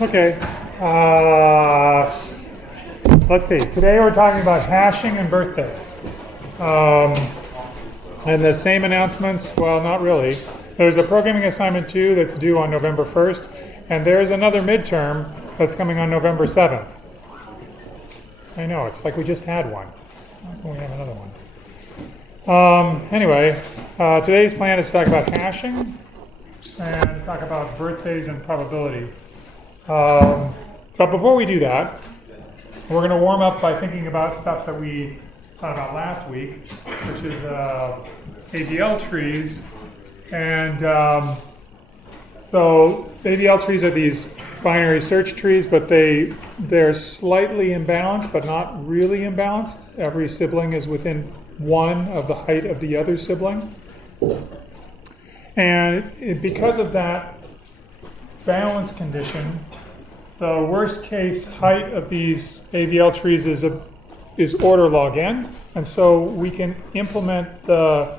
Okay. Let's see. Today we're talking about hashing and birthdays. And the same announcements, well, not really. There's a programming assignment 2 that's due on November 1st, and there's another midterm that's coming on November 7th. I know, it's like we just had one. How can we have another one? Anyway, today's plan is to talk about hashing and talk about birthdays and probability. But before we do that, we're going to warm up by thinking about stuff that we thought about last week, which is ADL trees. And so ADL trees are these binary search trees, but they're slightly imbalanced, but not really imbalanced. Every sibling is within 1 of the height of the other sibling. And because of that balance condition, the worst case height of these AVL trees is order log n, and so we can implement the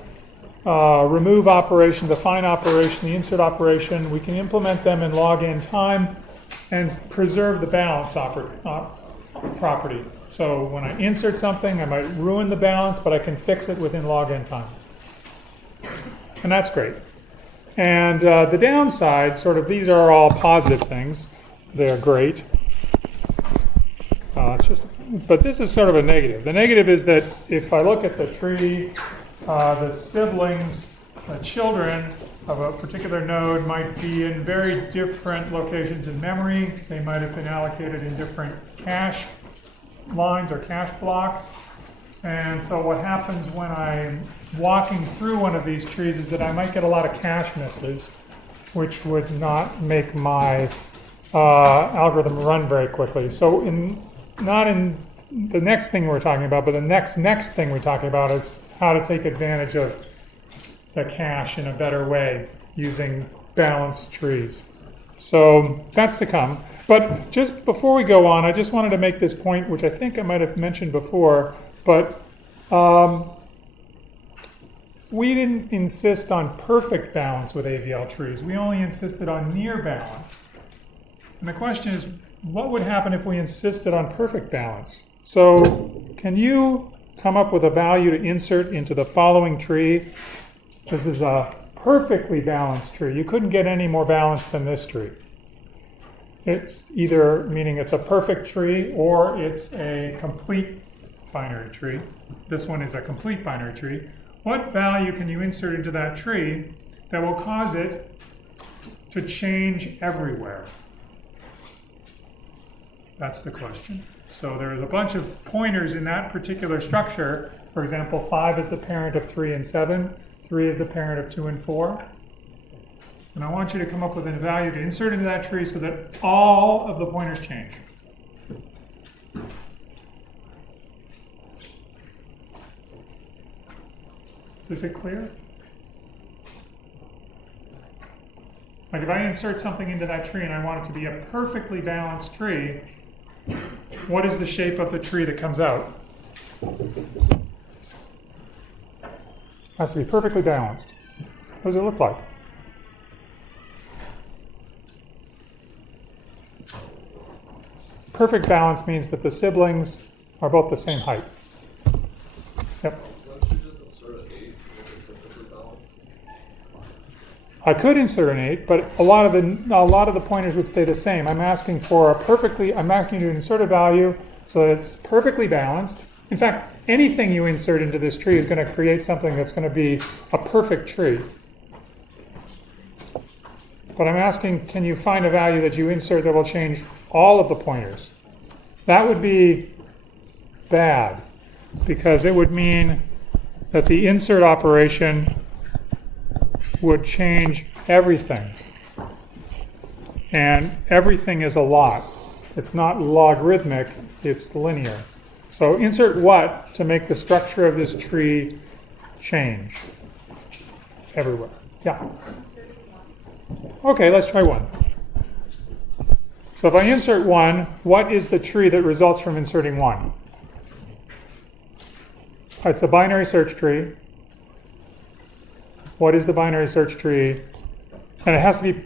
remove operation, the find operation, the insert operation. We can implement them in log n time and preserve the balance property. So when I insert something, I might ruin the balance, but I can fix it within log n time. And that's great. And the downside, sort of, these are all positive things. They're great. But this is sort of a negative. The negative is that if I look at the tree, the siblings, the children of a particular node might be in very different locations in memory. They might have been allocated in different cache lines or cache blocks. And so what happens when I'm walking through one of these trees is that I might get a lot of cache misses, which would not make my algorithm run very quickly. So not in the next thing we're talking about, but the next thing we're talking about is how to take advantage of the cache in a better way using balanced trees. So that's to come. But just before we go on, I just wanted to make this point, which I think I might have mentioned before, but we didn't insist on perfect balance with AVL trees. We only insisted on near balance. And the question is, what would happen if we insisted on perfect balance? So can you come up with a value to insert into the following tree? This is a perfectly balanced tree. You couldn't get any more balanced than this tree. It's either meaning it's a perfect tree or it's a complete binary tree. This one is a complete binary tree. What value can you insert into that tree that will cause it to change everywhere? That's the question. So there's a bunch of pointers in that particular structure. For example, 5 is the parent of 3 and 7. 3 is the parent of 2 and 4. And I want you to come up with a value to insert into that tree so that all of the pointers change. Is it clear? Like if I insert something into that tree and I want it to be a perfectly balanced tree, what is the shape of the tree that comes out? It has to be perfectly balanced. What does it look like? Perfect balance means that the siblings are both the same height. Yep. I could insert an 8, but a lot of the pointers would stay the same. I'm asking you to insert a value so that it's perfectly balanced. In fact, anything you insert into this tree is going to create something that's going to be a perfect tree. But I'm asking, can you find a value that you insert that will change all of the pointers? That would be bad, because it would mean that the insert operation would change everything. And everything is a lot. It's not logarithmic, it's linear. So insert what to make the structure of this tree change everywhere? Yeah. Okay, let's try 1. So if I insert 1, what is the tree that results from inserting 1? It's a binary search tree. What is the binary search tree? And it has to be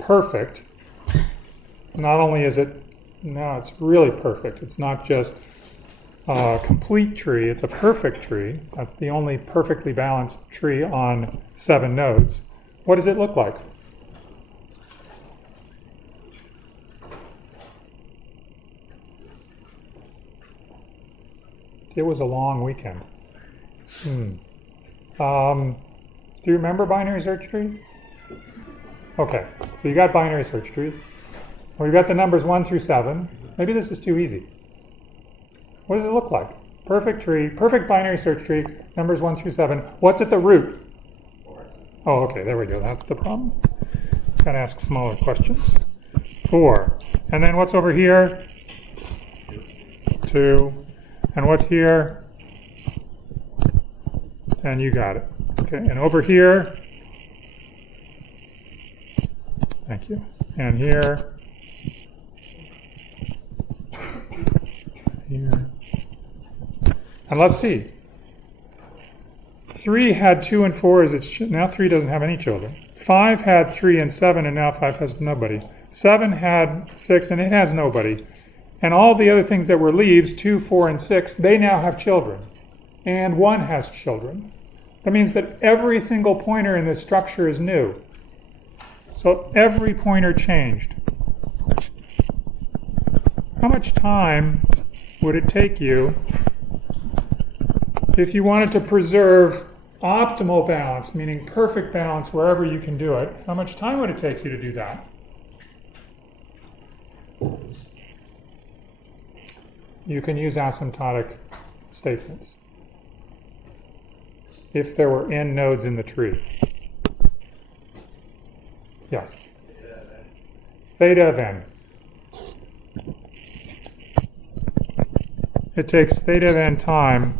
perfect. not only is it, no, it's really perfect. It's not just a complete tree, it's a perfect tree. That's the only perfectly balanced tree on 7 nodes. What does it look like? It was a long weekend. Do you remember binary search trees? Okay, so you got binary search trees. Well, you got the numbers 1 through 7. Maybe this is too easy. What does it look like? Perfect tree, perfect binary search tree, numbers 1 through 7. What's at the root? 4. Oh, okay, there we go. That's the problem. Got to ask smaller questions. 4. And then what's over here? 2. And what's here? And you got it. Okay, and over here, thank you. And here, here. And let's see. 3 had 2 and 4 as its now 3 doesn't have any children. 5 had 3 and 7, and now 5 has nobody. 7 had 6, and it has nobody. And all the other things that were leaves, 2, 4, and 6, they now have children. And 1 has children. That means that every single pointer in this structure is new. So every pointer changed. How much time would it take you if you wanted to preserve optimal balance, meaning perfect balance wherever you can do it? How much time would it take you to do that? You can use asymptotic statements if there were n nodes in the tree. Yes. Theta of n. It takes theta of n time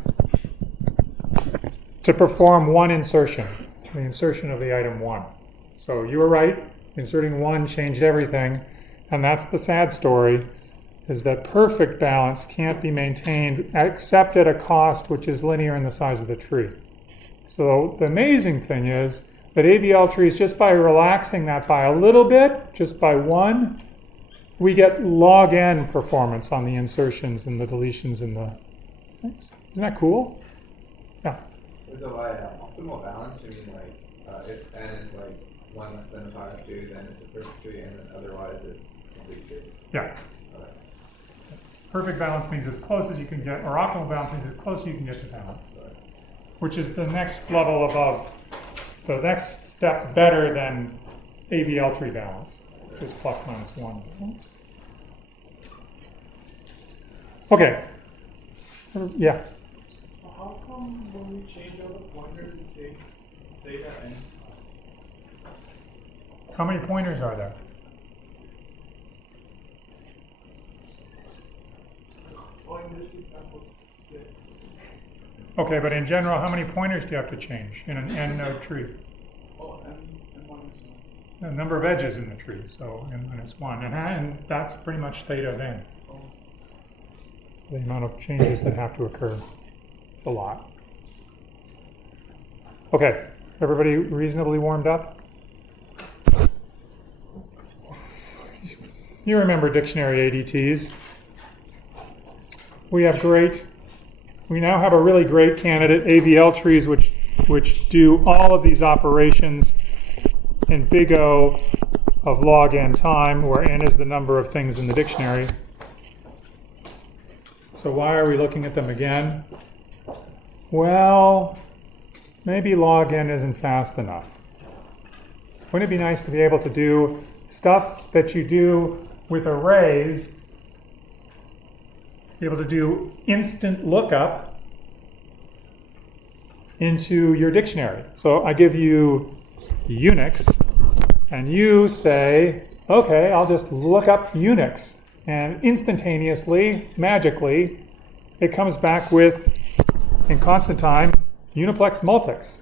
to perform one insertion, the insertion of the item 1. So you were right, inserting 1 changed everything, and that's the sad story, is that perfect balance can't be maintained except at a cost which is linear in the size of the tree. So the amazing thing is that AVL trees, just by relaxing that by a little bit, just by 1, we get log n performance on the insertions and the deletions and the things. Isn't that cool? Yeah. So by optimal balance, you mean like if n is like 1 less than 5, 2, then it's a perfect tree, and then otherwise it's a complete tree? Yeah. Perfect balance means as close as you can get, or optimal balance means as close as you can get to balance, which is the next level above, the next step better than AVL tree balance, which is plus minus 1 balance. Okay. Yeah. How come when we change all the pointers it takes theta n? How many pointers are there? Oh, in this example, 6. Okay, but in general, how many pointers do you have to change in an n-node tree? Oh, n minus 1. The number of edges in the tree, so n minus 1. And that's pretty much theta of n. Oh. The amount of changes that have to occur. A lot. Okay, everybody reasonably warmed up? You remember dictionary ADTs. We now have a really great candidate, AVL trees, which do all of these operations in big O of log n time, where n is the number of things in the dictionary. So why are we looking at them again? Well, maybe log n isn't fast enough. Wouldn't it be nice to be able to do stuff that you do with arrays, be able to do instant lookup into your dictionary? So I give you Unix, and you say, okay, I'll just look up Unix. And instantaneously, magically, it comes back with, in constant time, uniplex multix.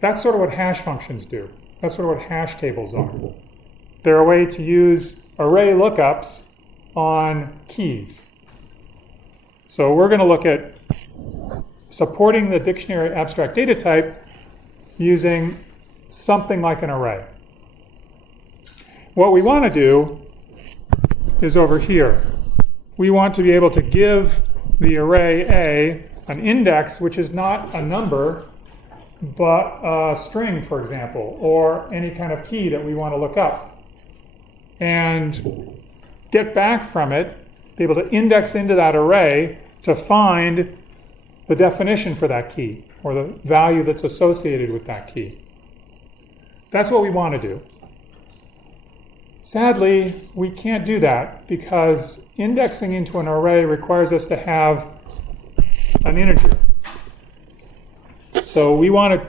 That's sort of what hash functions do. That's sort of what hash tables are. They're a way to use array lookups on keys. So we're going to look at supporting the dictionary abstract data type using something like an array. what we want to do is over here. We want to be able to give the array A an index which is not a number, but a string, for example, or any kind of key that we want to look up. And get back from it, be able to index into that array to find the definition for that key, or the value that's associated with that key. That's what we want to do. Sadly, we can't do that because indexing into an array requires us to have an integer. So we want to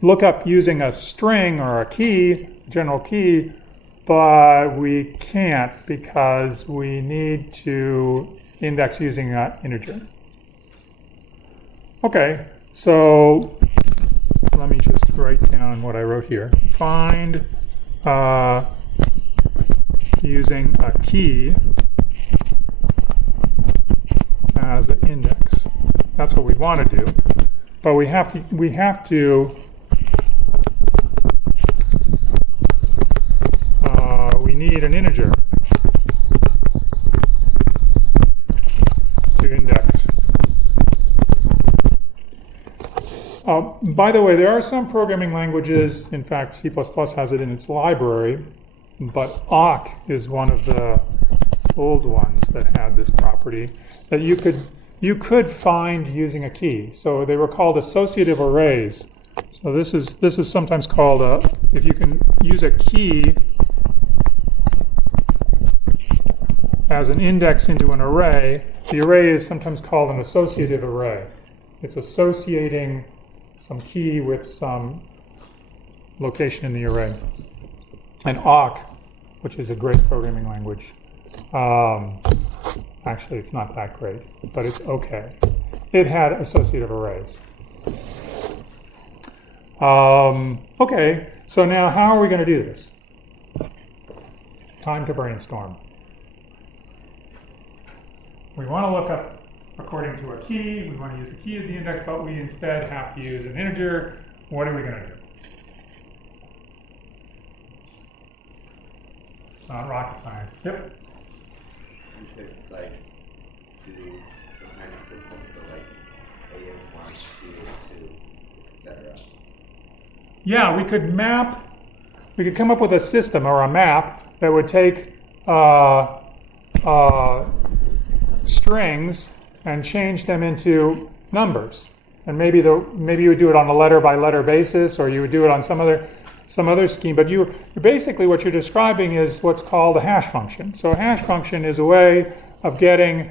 look up using a string or a key, general key, but we can't because we need to index using an integer. Okay, so let me just write down what I wrote here. Find using a key as the index. That's what we want to do. But we have to we need an integer to index. By the way, there are some programming languages, in fact C++ has it in its library, but awk is one of the old ones that had this property, that you could find using a key. So they were called associative arrays. So this is sometimes called if you can use a key as an index into an array, the array is sometimes called an associative array. It's associating some key with some location in the array. And awk, which is a great programming language. Actually, it's not that great, but it's okay. It had associative arrays. Okay, so now how are we going to do this? Time to brainstorm. We want to look up according to a key. We want to use the key as the index, but we instead have to use an integer. What are we going to do? It's not rocket science. Yep. You could like do some kind of system, so like A is 1, B is 2, etc. Yeah, we could come up with a system or a map that would take strings and change them into numbers. And maybe you would do it on a letter by letter basis, or you would do it on some other scheme. But you basically what you're describing is what's called a hash function. So a hash function is a way of getting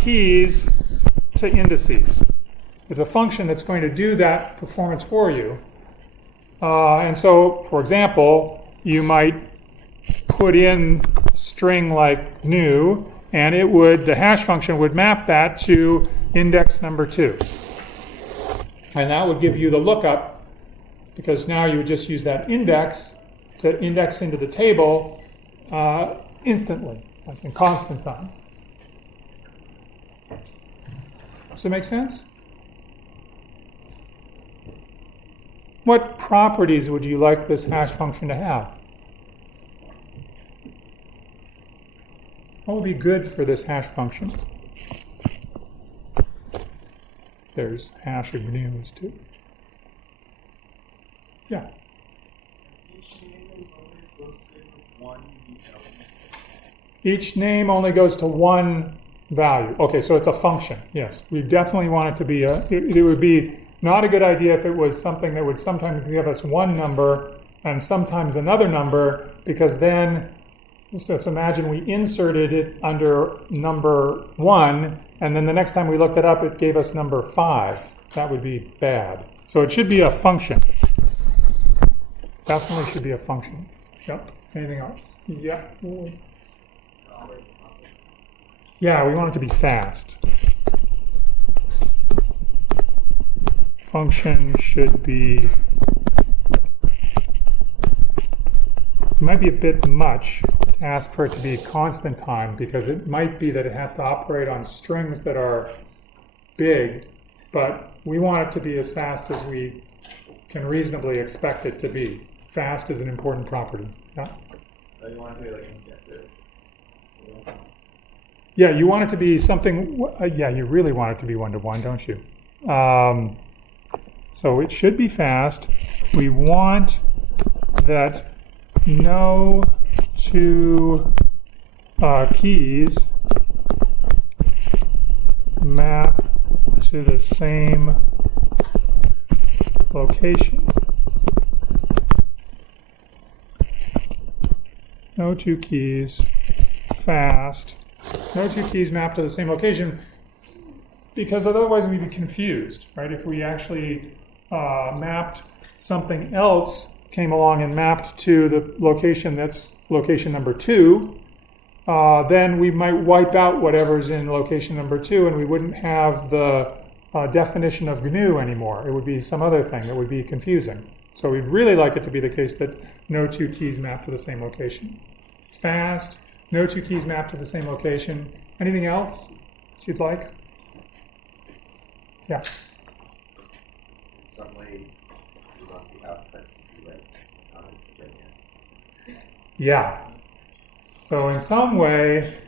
keys to indices. It's a function that's going to do that performance for you. And so, for example, you might put in a string like new, and the hash function would map that to index number 2. And that would give you the lookup, because now you would just use that index to index into the table instantly, like in constant time. Does that make sense? What properties would you like this hash function to have? What would be good for this hash function? There's hash of news too. Yeah. Each name is only associated with one element. Each name only goes to one value. Okay, so it's a function. Yes, we definitely want it to be it would be not a good idea if it was something that would sometimes give us one number and sometimes another number, because then, just imagine we inserted it under number 1, and then the next time we looked it up, it gave us number 5. That would be bad. So it should be a function. Definitely should be a function. Yep. Anything else? Yeah. Yeah, we want it to be fast. Function should be, it might be a bit much to ask for it to be constant time, because it might be that it has to operate on strings that are big, but we want it to be as fast as we can reasonably expect it to be. Fast is an important property. Yeah? Oh, you want to be like objective. Yeah, you want it to be something, yeah, you really want it to be one-to-one, don't you? So it should be fast. We want that no two keys map to the same location. No two keys fast. No two keys map to the same location, because otherwise we'd be confused, right? If we actually mapped something else, came along and mapped to the location that's location number 2, then we might wipe out whatever's in location number 2, and we wouldn't have the definition of GNU anymore. It would be some other thing that would be confusing. So we'd really like it to be the case that no two keys map to the same location. Fast, no two keys map to the same location. Anything else you'd like? Yeah. Some way you want the output to be like linear. Yeah. So in some way,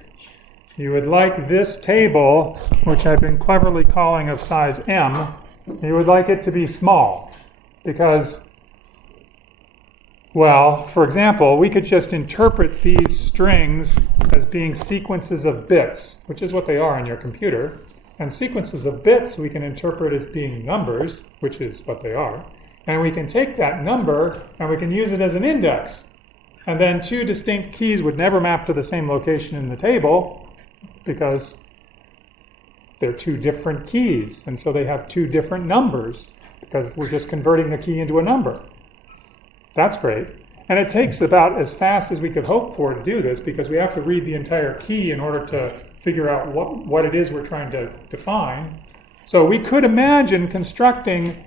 you would like this table, which I've been cleverly calling of size M, you would like it to be small. Because, well, for example, we could just interpret these strings as being sequences of bits, which is what they are on your computer. And sequences of bits we can interpret as being numbers, which is what they are. And we can take that number and we can use it as an index. And then two distinct keys would never map to the same location in the table because they're two different keys. And so they have two different numbers because we're just converting the key into a number. That's great. And it takes about as fast as we could hope for to do this because we have to read the entire key in order to figure out what it is we're trying to define. So we could imagine constructing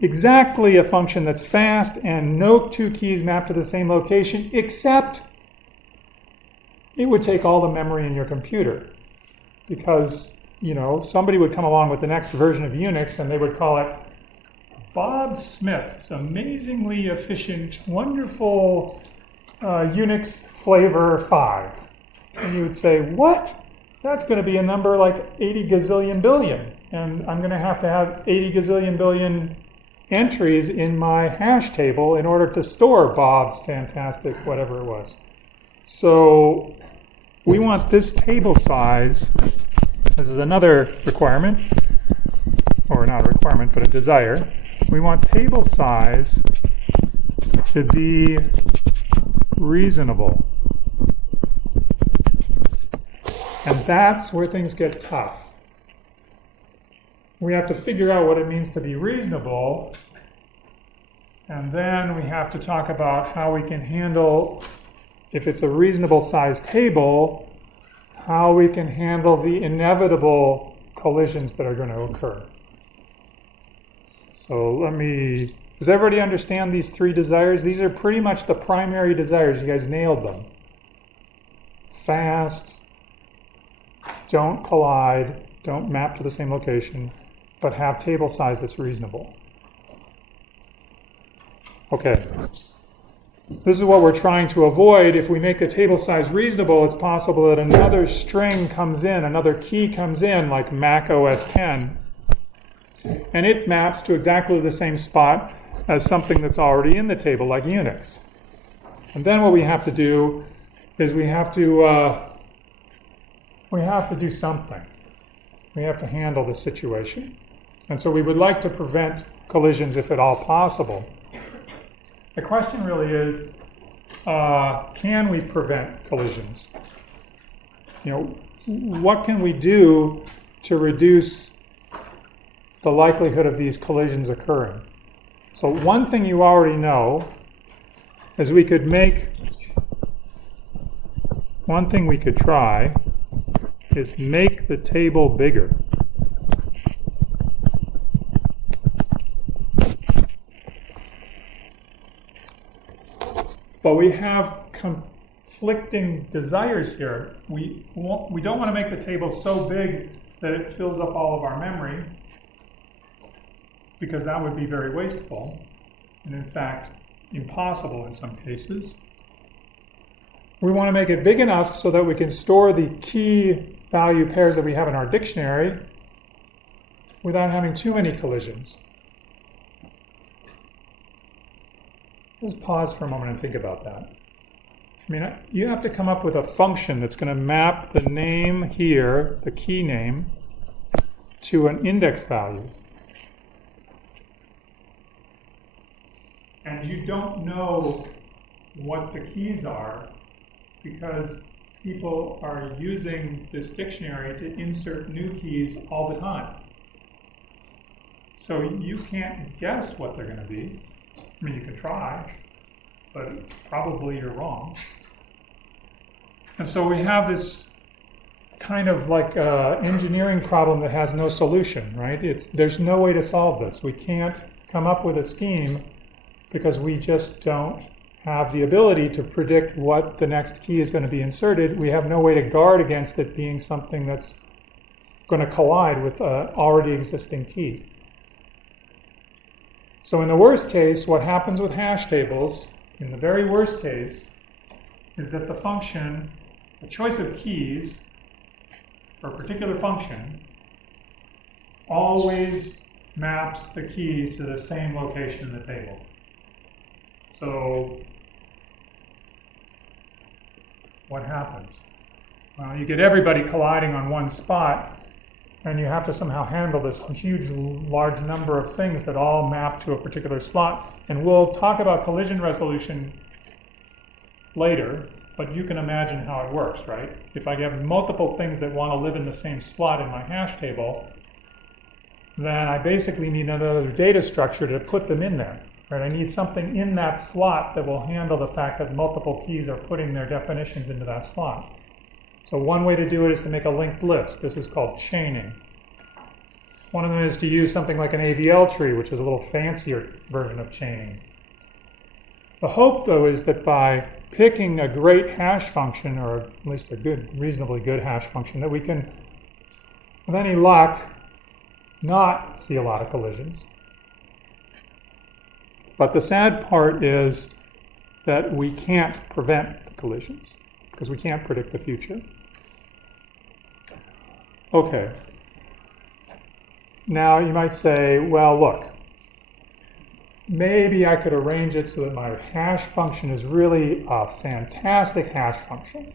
exactly a function that's fast and no two keys map to the same location, except it would take all the memory in your computer. Because, you know, somebody would come along with the next version of Unix and they would call it Bob Smith's amazingly efficient, wonderful Unix flavor 5. And you would say, what? That's going to be a number like 80 gazillion billion. And I'm going to have 80 gazillion billion entries in my hash table in order to store Bob's fantastic whatever it was. So we want this table size. This is another requirement, or not a requirement, but a desire. We want table size to be reasonable. And that's where things get tough. We have to figure out what it means to be reasonable, and then we have to talk about how we can handle, if it's a reasonable size table, how we can handle the inevitable collisions that are going to occur. So does everybody understand these three desires? These are pretty much the primary desires. You guys nailed them. Fast, don't collide, don't map to the same location, but have table size that's reasonable. Okay. This is what we're trying to avoid. If we make the table size reasonable, it's possible that another string comes in, another key comes in, like Mac OS X, and it maps to exactly the same spot as something that's already in the table, like Unix. And then what we have to do is we have to do something. We have to handle the situation. And so we would like to prevent collisions if at all possible. The question really is, can we prevent collisions? You know, what can we do to reduce the likelihood of these collisions occurring? So one thing you already know is one thing we could try is make the table bigger. But we have conflicting desires here. We don't want to make the table so big that it fills up all of our memory, because that would be very wasteful, and in fact, impossible in some cases. we want to make it big enough so that we can store the key value pairs that we have in our dictionary without having too many collisions. Just pause for a moment and think about that. I mean, you have to come up with a function that's going to map the name here, the key name, to an index value. And you don't know what the keys are because people are using this dictionary to insert new keys all the time. So you can't guess what they're going to be. I mean, you can try, but probably you're wrong. And so we have this kind of like engineering problem that has no solution, right? There's no way to solve this. We can't come up with a scheme because we just don't have the ability to predict what the next key is going to be inserted. We have no way to guard against it being something that's going to collide with an already existing key. So in the worst case, what happens with hash tables, in the very worst case, is that the function, the choice of keys for a particular function, always maps the keys to the same location in the table. So what happens? Well, you get everybody colliding on one spot, and you have to somehow handle this huge, large number of things that all map to a particular slot. And we'll talk about collision resolution later, but you can imagine how it works, right? If I have multiple things that want to live in the same slot in my hash table, then I basically need another data structure to put them in there. Right? I need something in that slot that will handle the fact that multiple keys are putting their definitions into that slot. So one way to do it is to make a linked list. This is called chaining. One of them is to use something like an AVL tree, which is a little fancier version of chaining. The hope, though, is that by picking a great hash function, or at least a reasonably good hash function, that we can, with any luck, not see a lot of collisions. But the sad part is that we can't prevent the collisions because we can't predict the future. Okay. Now you might say, well, look, maybe I could arrange it so that my hash function is really a fantastic hash function.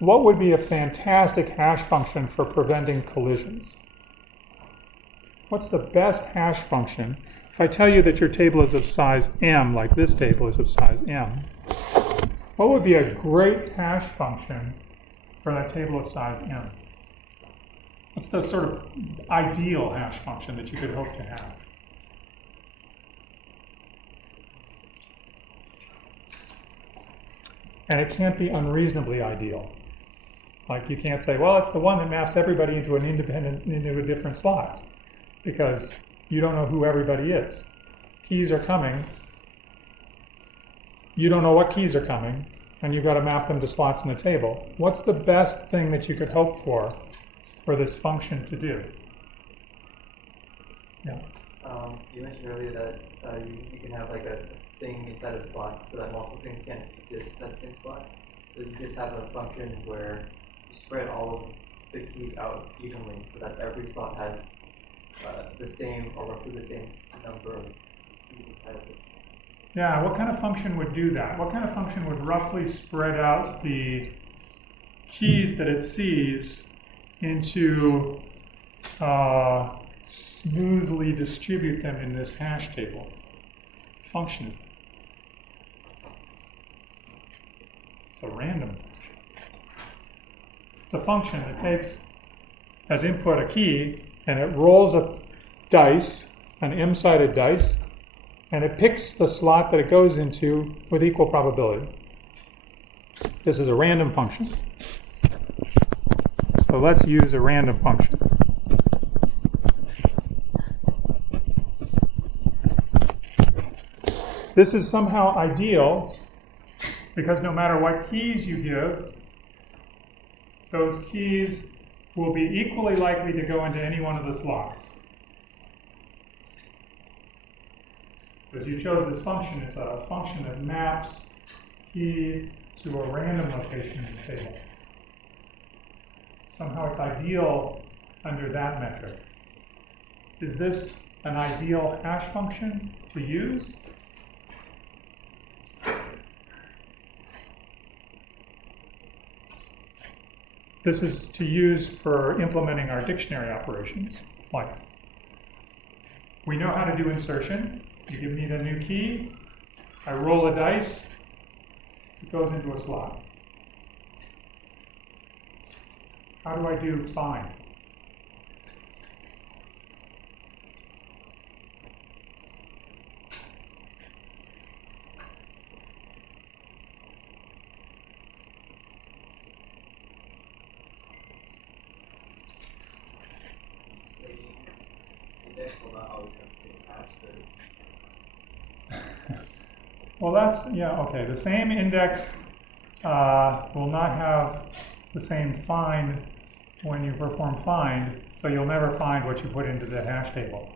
What would be a fantastic hash function for preventing collisions? What's the best hash function? If I tell you that your table is of size m, like this table is of size m, what would be a great hash function for that table of size m? What's the sort of ideal hash function that you could hope to have? And it can't be unreasonably ideal. Like you can't say, well, it's the one that maps everybody into a different slot, because you don't know who everybody is. Keys are coming. You don't know what keys are coming, and you've got to map them to slots in the table. What's the best thing that you could hope for this function to do? Yeah. You mentioned earlier that you can have like a thing inside a slot so that multiple things can't exist inside the same slot. So you just have a function where you spread all of the keys out evenly so that every slot has the same or roughly the same number of keys inside of it. Yeah, what kind of function would do that? What kind of function would roughly spread out the keys that it sees into smoothly distribute them in this hash table? Function is that? It's a random function. It's a function that takes as input a key, and it rolls a dice, an m-sided dice, and it picks the slot that it goes into with equal probability. This is a random function. So let's use a random function. This is somehow ideal because no matter what keys you give, those keys will be equally likely to go into any one of the slots. Because you chose this function, it's a function that maps key to a random location in the table. Somehow it's ideal under that metric. Is this an ideal hash function to use? This is to use for implementing our dictionary operations. Like, we know how to do insertion. You give me the new key, I roll a dice, it goes into a slot. How do I do find? Well, that's, yeah, okay. The same index will not have the same find when you perform find, so you'll never find what you put into the hash table.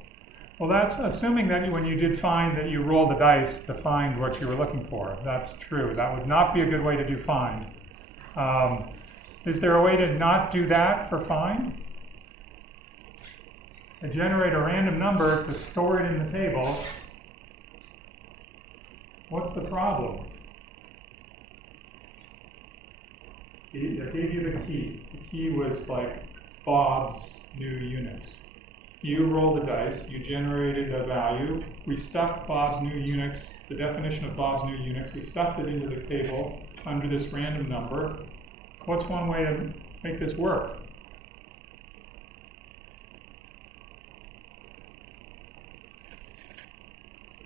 Well, that's assuming that when you did find that you rolled the dice to find what you were looking for. That's true. That would not be a good way to do find. Is there a way to not do that for find? To generate a random number to store it in the table. What's the problem? I gave you the key. The key was like Bob's new Unix. You rolled the dice, you generated a value, we stuffed Bob's new Unix, the definition of Bob's new Unix, we stuffed it into the table under this random number. What's one way to make this work?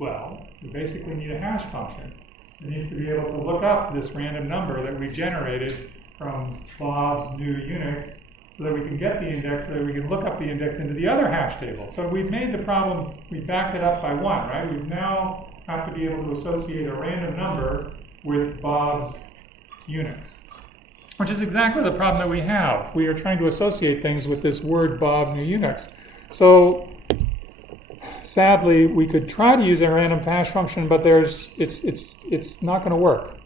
Well, we basically need a hash function. It needs to be able to look up this random number that we generated from Bob's new Unix so that we can get the index, so that we can look up the index into the other hash table. So we've made the problem, we backed it up by 1, right? We now have to be able to associate a random number with Bob's Unix, which is exactly the problem that we have. We are trying to associate things with this word Bob's new Unix. So sadly, we could try to use a random hash function, but it's not going to work.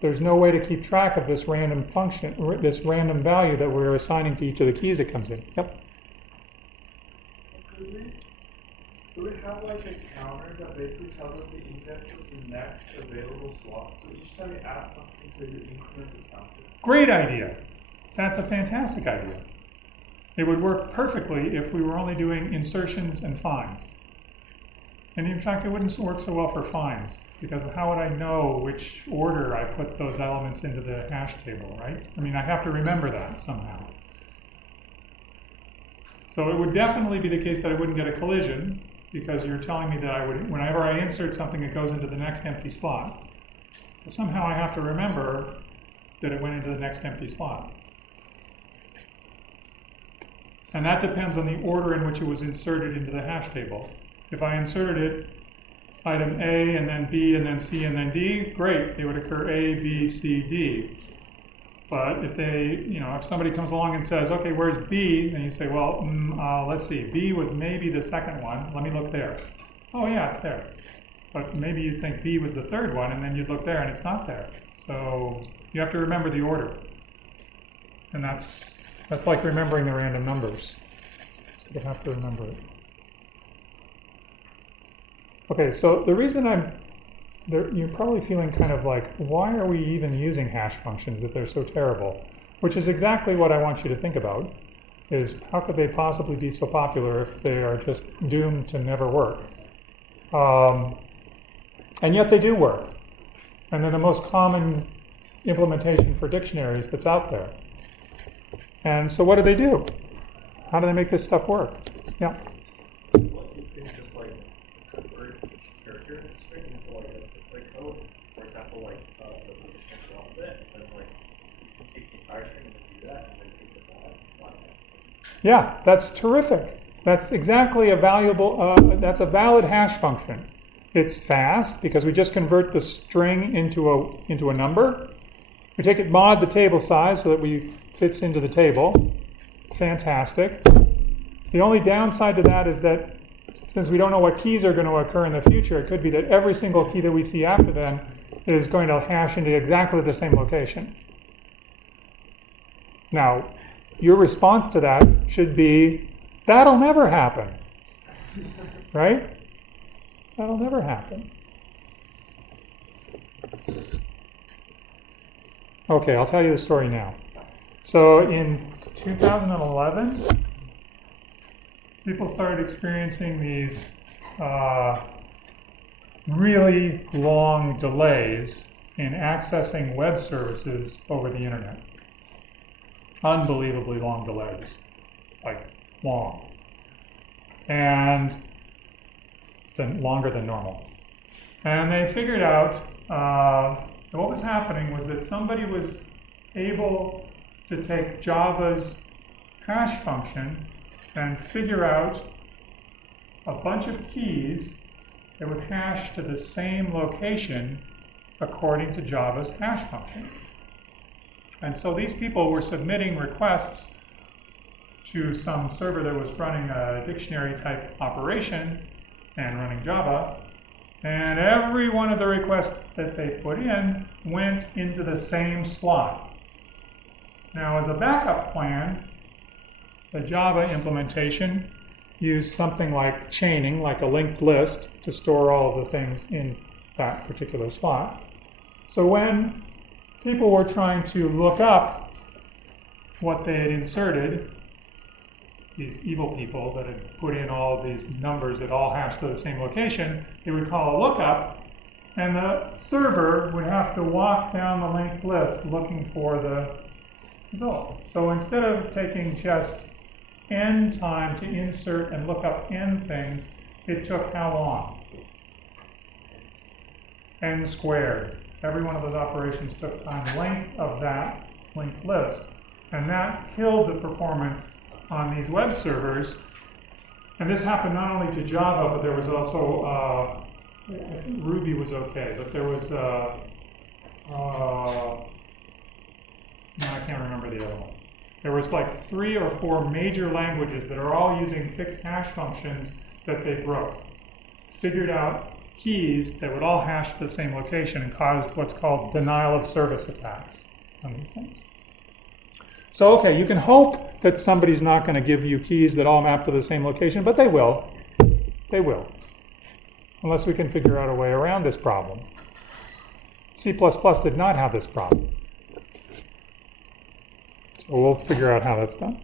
There's no way to keep track of this random function, this random value that we're assigning to each of the keys that comes in. Yep. Do we have like a counter that basically tells us the index of the next available slot? So each time you add something to the increment the counter. Great idea. That's a fantastic idea. It would work perfectly if we were only doing insertions and finds. And in fact, it wouldn't work so well for finds, because how would I know which order I put those elements into the hash table, right? I mean, I have to remember that somehow. So it would definitely be the case that I wouldn't get a collision, because you're telling me that I would, whenever I insert something, it goes into the next empty slot. But somehow I have to remember that it went into the next empty slot. And that depends on the order in which it was inserted into the hash table. If I inserted it, item A, and then B, and then C, and then D, great, they would occur A, B, C, D. But if if somebody comes along and says, okay, where's B? And you say, well, let's see, B was maybe the second one, let me look there. Oh yeah, it's there. But maybe you think B was the third one, and then you look there and it's not there. So you have to remember the order. And that's like remembering the random numbers. So you have to remember it. Okay, so the reason you're probably feeling kind of like, why are we even using hash functions if they're so terrible? Which is exactly what I want you to think about, is how could they possibly be so popular if they are just doomed to never work? And yet they do work. And they're the most common implementation for dictionaries that's out there. And so what do? How do they make this stuff work? Yeah. Well, you can just like convert each character in the string into like a specific code. For example, like the position of the alphabet, and then like you can take the entire string and do that, and then take the one. Yeah, that's terrific. That's exactly a valuable, that's a valid hash function. It's fast because we just convert the string into a number. We take it mod the table size so that we fits into the table. Fantastic. The only downside to that is that since we don't know what keys are going to occur in the future, it could be that every single key that we see after them is going to hash into exactly the same location. Now, your response to that should be, that'll never happen. Right? That'll never happen. Okay, I'll tell you the story now. So in 2011, people started experiencing these really long delays in accessing web services over the internet. Unbelievably long delays, like long. And then longer than normal. And they figured out what was happening was that somebody was able to take Java's hash function and figure out a bunch of keys that would hash to the same location according to Java's hash function. And so these people were submitting requests to some server that was running a dictionary type operation and running Java, and every one of the requests that they put in went into the same slot. Now, as a backup plan, the Java implementation used something like chaining, like a linked list, to store all of the things in that particular slot. So when people were trying to look up what they had inserted, these evil people that had put in all of these numbers that all hashed to the same location, they would call a lookup, and the server would have to walk down the linked list looking for the result. So instead of taking just n time to insert and look up n things, it took how long? N squared. Every one of those operations took time length of that linked list, and that killed the performance on these web servers. And this happened not only to Java, but there was also, I think Ruby was okay, but there was, no, I can't remember the other one. There was like 3 or 4 major languages that are all using fixed hash functions that they broke. Figured out keys that would all hash to the same location and caused what's called denial of service attacks on these things. So, okay, you can hope that somebody's not going to give you keys that all map to the same location, but they will. They will. Unless we can figure out a way around this problem. C++ did not have this problem. So we'll figure out how that's done.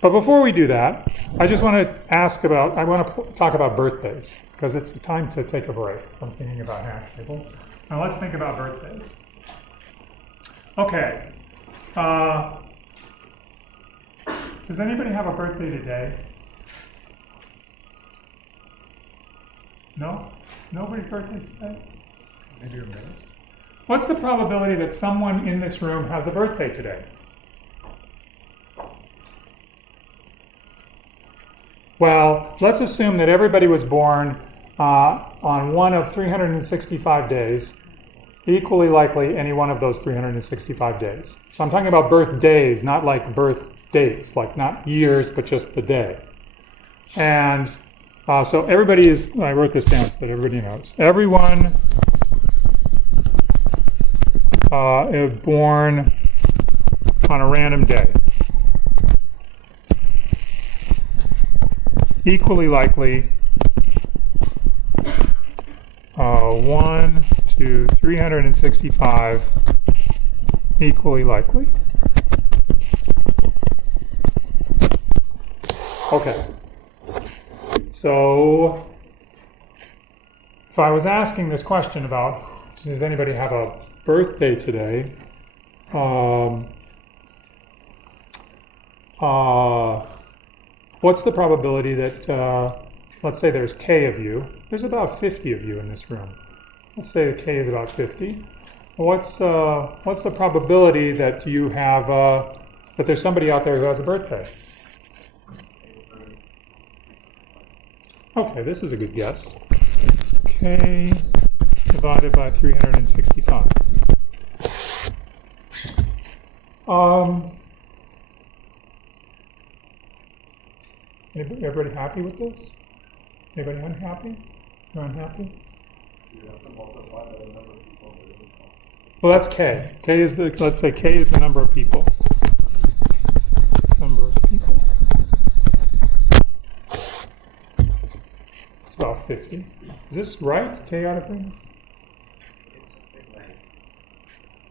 But before we do that, I just want to I want to talk about birthdays, because it's the time to take a break from thinking about hash tables. Now let's think about birthdays. Okay. Does anybody have a birthday today? No? Nobody's birthday today? Maybe you're embarrassed. What's the probability that someone in this room has a birthday today? Well, let's assume that everybody was born on one of 365 days, equally likely any one of those 365 days. So I'm talking about birthdays, not like birth dates, like not years, but just the day. And so everybody is, I wrote this down so that everybody knows. Everyone is born on a random day. Equally likely, 1 to 365, equally likely. Okay. So, if I was asking this question about, does anybody have a birthday today? What's the probability that, let's say there's K of you. There's about 50 of you in this room. Let's say the K is about 50. What's the probability that you have, that there's somebody out there who has a birthday? Okay, this is a good guess. K divided by 365. Everybody happy with this? Anybody unhappy? You're unhappy? You have to multiply by the number of people. Well, that's k. K is the, let's say k is the number of people. Number of people. It's about 50. Is this right? K out of 3? It's something like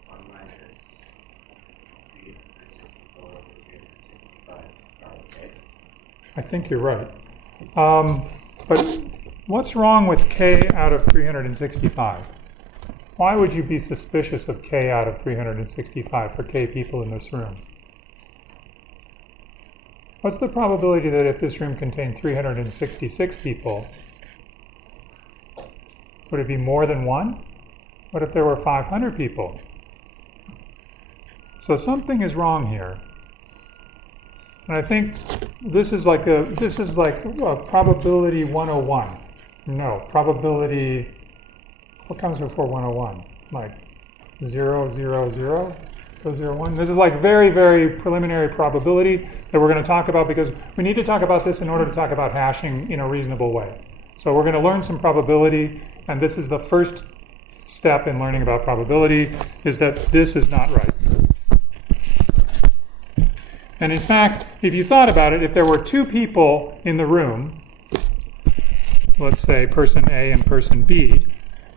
1 minus 364 over 365 okay. I think you're right. But what's wrong with k out of 365? Why would you be suspicious of k out of 365 for k people in this room? What's the probability that if this room contained 366 people, would it be more than 1? What if there were 500 people? So something is wrong here. And I think this is like a probability 101. No, probability, what comes before 101? Like 0, 0, 0, 0, 1. This is like very, very preliminary probability that we're going to talk about because we need to talk about this in order to talk about hashing in a reasonable way. So we're going to learn some probability, and this is the first step in learning about probability, is that this is not right. And in fact, if you thought about it, if there were 2 people in the room, let's say person A and person B,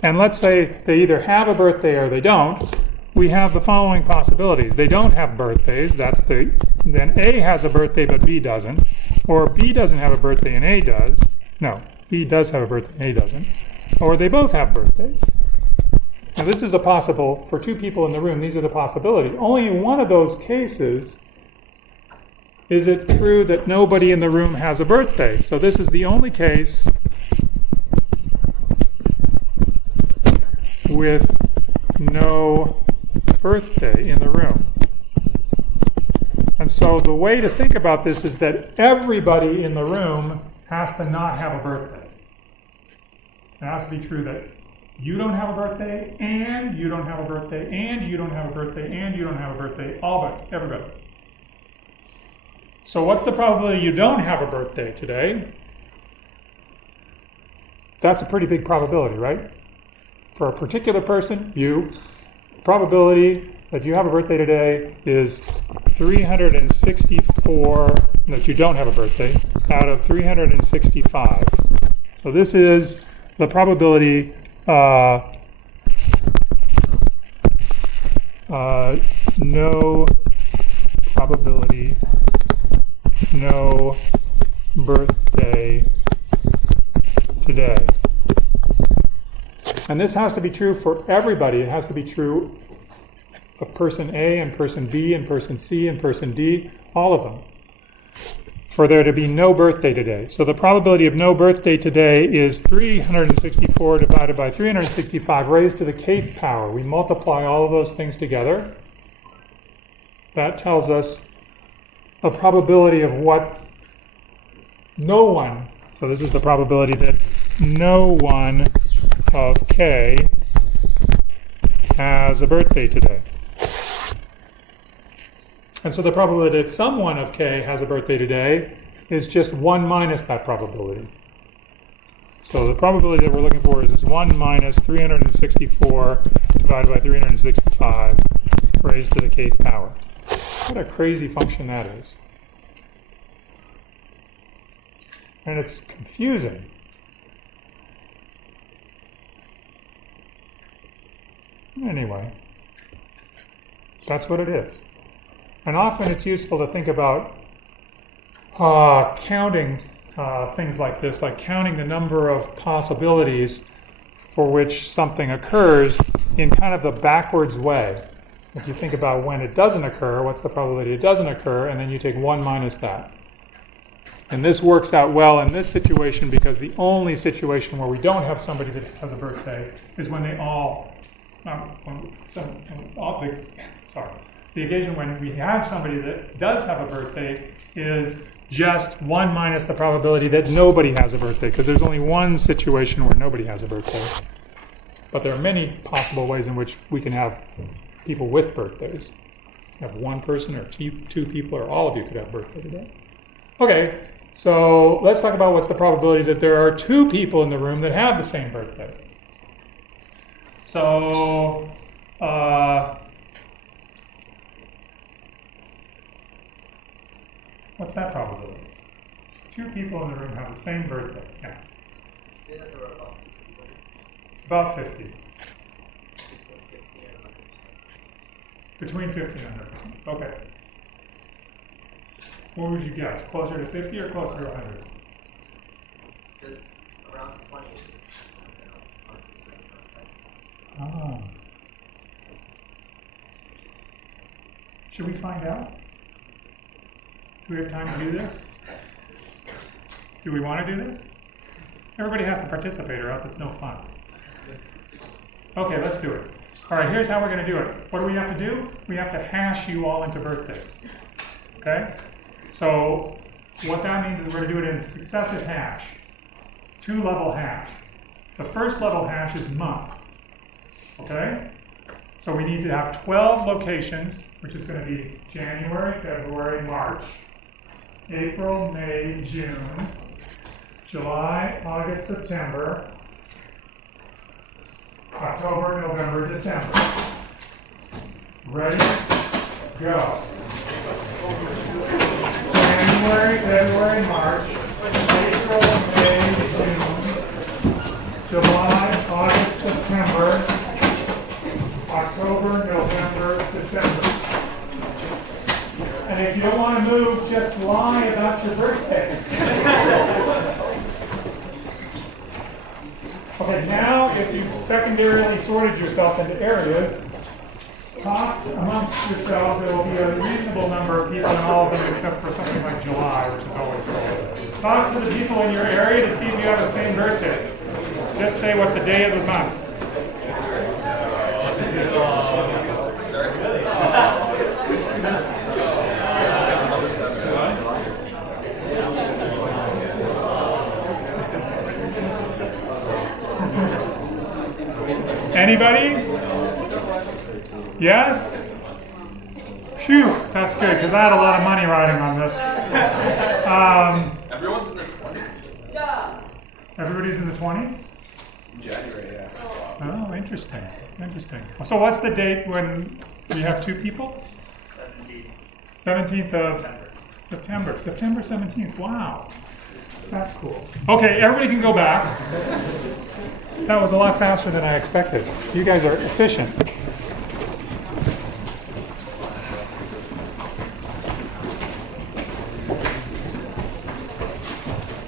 and let's say they either have a birthday or they don't, we have the following possibilities. They don't have birthdays, then A has a birthday but B doesn't, or B doesn't have a birthday and A does. No, B does have a birthday and A doesn't. Or they both have birthdays. Now this is a possible, for 2 people in the room, these are the possibilities. Only in one of those cases is it true that nobody in the room has a birthday. So this is the only case with no birthday in the room. And so the way to think about this is that everybody in the room has to not have a birthday. It has to be true that you don't have a birthday, and you don't have a birthday, and you don't have a birthday, and you don't have a birthday, all but everybody. So what's the probability you don't have a birthday today? That's a pretty big probability, right? For a particular person, you, probability that you have a birthday today is 364, that you don't have a birthday, out of 365. So this is the probability no probability, no birthday today. And this has to be true for everybody. It has to be true of person A and person B and person C and person D, all of them, for there to be no birthday today. So the probability of no birthday today is 364 divided by 365 raised to the kth power. We multiply all of those things together. That tells us a probability of what no one, so this is the probability that no one of k has a birthday today. And so the probability that someone of k has a birthday today is just 1 minus that probability. So the probability that we're looking for is 1 minus 364 divided by 365 raised to the kth power. What a crazy function that is. And it's confusing. Anyway, that's what it is. And often it's useful to think about counting things like this, like counting the number of possibilities for which something occurs in kind of the backwards way. If you think about when it doesn't occur, what's the probability it doesn't occur, and then you take 1 minus that. And this works out well in this situation because the only situation where we don't have somebody that has a birthday is when they all, the occasion when we have somebody that does have a birthday is just 1 minus the probability that nobody has a birthday, because there's only one situation where nobody has a birthday. But there are many possible ways in which we can have people with birthdays. Have one person or two people or all of you could have a birthday today. Okay, so let's talk about what's the probability that there are 2 people in the room that have the same birthday. So What's that probability? 2 people in the room have the same birthday. Yeah. About 50. Between 50 and 100%. Okay. What would you guess? Closer to 50 or closer to 100? Just around 20. Ah. Should we find out? Do we have time to do this? Do we want to do this? Everybody has to participate or else it's no fun. Okay, let's do it. All right, here's how we're going to do it. What do we have to do? We have to hash you all into birthdays. Okay? So what that means is we're going to do it in successive hash. 2-level hash. The first level hash is month. Okay? So we need to have 12 locations, which is going to be January, February, March, April, May, June, July, August, September, October, November, December. Ready? Go. January, February, March, April, May, June, July, August, September, October, November, December. And if you don't want to move, just lie about your birthday. Okay, now if you've secondarily sorted yourself into areas, talk amongst yourselves. There will be a reasonable number of people in all of them except for something like July, which is always cool. Talk to the people in your area to see if you have the same birthday. Just say what the day of the month. Anybody? Yes? Phew, that's good, because I had a lot of money riding on this. Everyone's in their 20s? Yeah. Everybody's in the 20s? January, yeah. Oh, interesting. Interesting. So what's the date when we have 2 people? 17th of September. September 17th. Wow. That's cool. Okay, everybody can go back. That was a lot faster than I expected. You guys are efficient.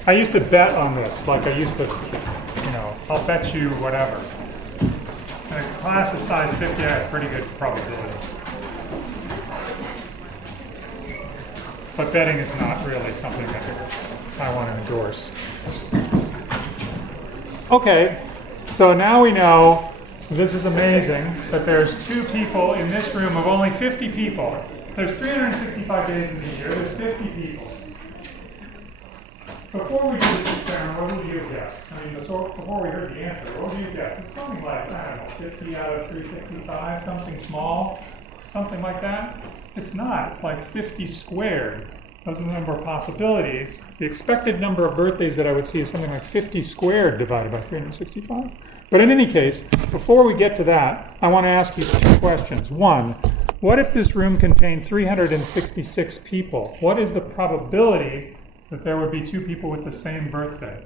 I used to bet on this, like I used to, I'll bet you whatever. In a class of size 50, I have pretty good probability. But betting is not really something that I want to endorse. Okay, so now we know, this is amazing, that there's 2 people in this room of only 50 people. There's 365 days in the year, there's 50 people. Before we do this experiment, what would you have guessed? I mean, before we heard the answer, what would you have guessed? It's something like, I don't know, 50 out of 365, something small, something like that. It's not. It's like 50 squared. Those are the number of possibilities. The expected number of birthdays that I would see is something like 50 squared divided by 365. But in any case, before we get to that, I want to ask you 2 questions. 1, what if this room contained 366 people? What is the probability that there would be 2 people with the same birthday?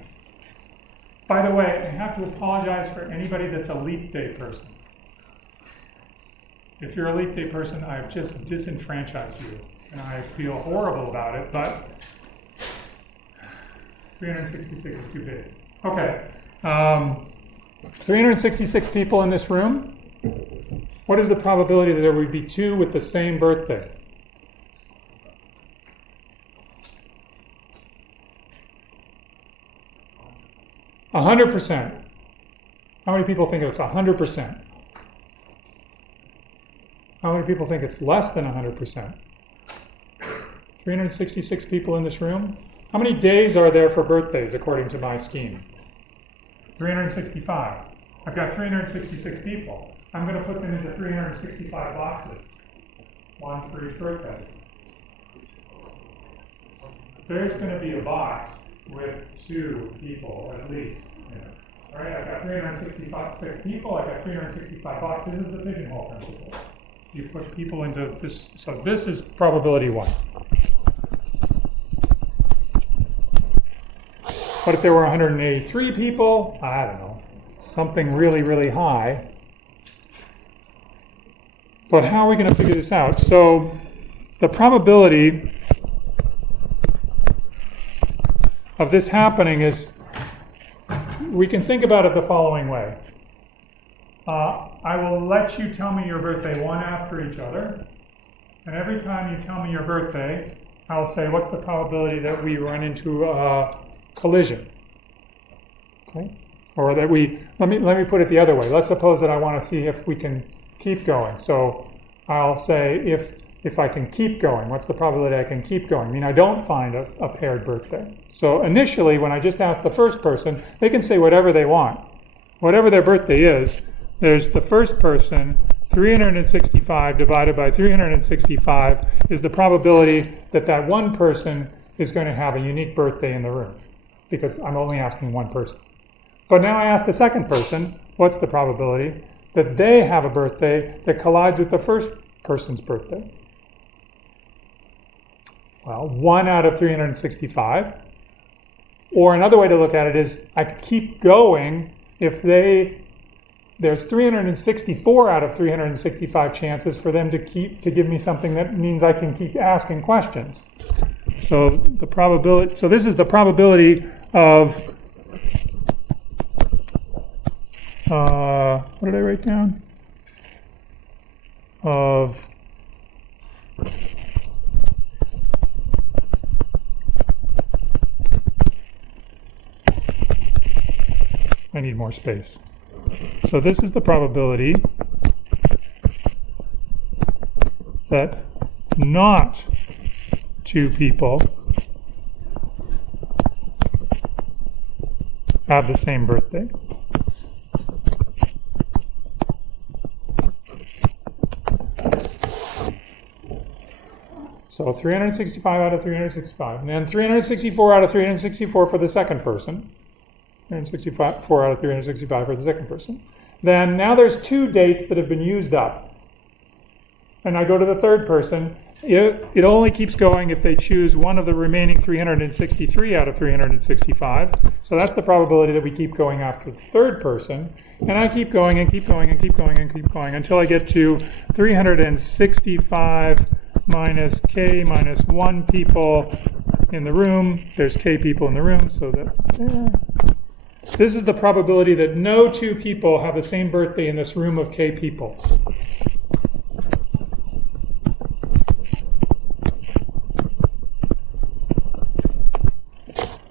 By the way, I have to apologize for anybody that's a leap day person. If you're a leap day person, I have just disenfranchised you. And I feel horrible about it, but 366 is too big. Okay. 366 people in this room. What is the probability that there would be 2 with the same birthday? A 100%. How many people think it's 100%? How many people think it's less than 100%? 366 people in this room. How many days are there for birthdays according to my scheme? 365. I've got 366 people. I'm going to put them into 365 boxes. 1 for each birthday. There's going to be a box with 2 people at least in it. right? I've got 366 people, I've got 365 boxes. This is the pigeonhole principle. You put people into this, so this is probability 1. What if there were 183 people? I don't know. Something really, really high. But how are we going to figure this out? So the probability of this happening is, we can think about it the following way. I will let you tell me your birthday one after each other. And every time you tell me your birthday, I'll say, what's the probability that we run into a collision? Okay? Or that let me put it the other way. Let's suppose that I want to see if we can keep going. So I'll say, if I can keep going, what's the probability I can keep going? I mean, I don't find a paired birthday. So initially, when I just ask the first person, they can say whatever they want. Whatever their birthday is, there's the first person, 365 divided by 365 is the probability that that one person is going to have a unique birthday in the room, because I'm only asking one person. But now I ask the second person, what's the probability that they have a birthday that collides with the first person's birthday? Well, 1 out of 365. Or another way to look at it is, I could keep going if there's 364 out of 365 chances for them to give me something that means I can keep asking questions. So the probability, so this is the probability of, what did I write down? Of I need more space. So this is the probability that not two people have the same birthday. So 365 out of 365, and then 364 out of 364 for the second person. 364 out of 365 for the second person. Then now there's 2 dates that have been used up. And I go to the third person. It only keeps going if they choose one of the remaining 363 out of 365. So that's the probability that we keep going after the third person. And I keep going and keep going and keep going and keep going until I get to 365 minus k minus 1 people in the room. There's k people in the room, so that's there. This is the probability that no 2 people have the same birthday in this room of k people.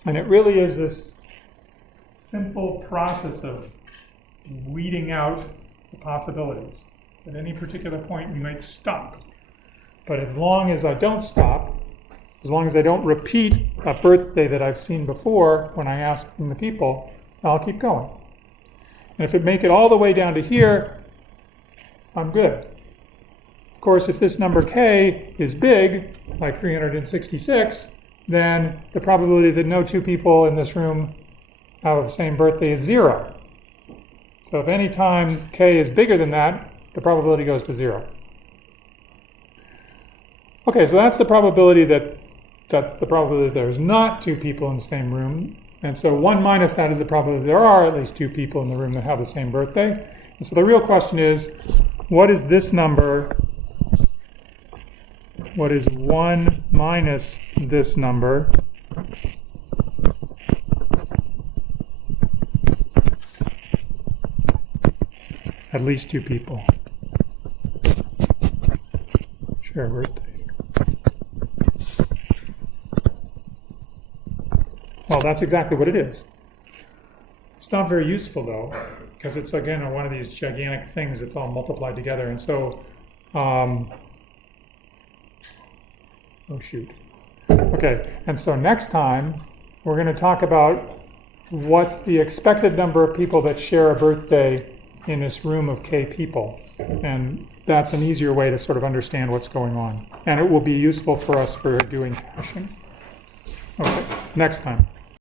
And it really is this simple process of weeding out the possibilities. At any particular point, we might stop. But as long as I don't stop, as long as I don't repeat a birthday that I've seen before when I ask the people, I'll keep going. And if it make it all the way down to here, I'm good. Of course, if this number k is big, like 366, then the probability that no 2 people in this room have the same birthday is 0. So if any time k is bigger than that, the probability goes to 0. Okay, so that's the probability that there's not 2 people in the same room. And so 1 minus that is the probability there are at least 2 people in the room that have the same birthday. And so the real question is, what is this number? What is 1 minus this number? At least 2 people share a birthday. Well, that's exactly what it is. It's not very useful, though, because it's, again, one of these gigantic things that's all multiplied together. And so, oh, shoot. Okay, and so next time, we're going to talk about what's the expected number of people that share a birthday in this room of k people. And that's an easier way to sort of understand what's going on. And it will be useful for us for doing hashing. Okay, next time.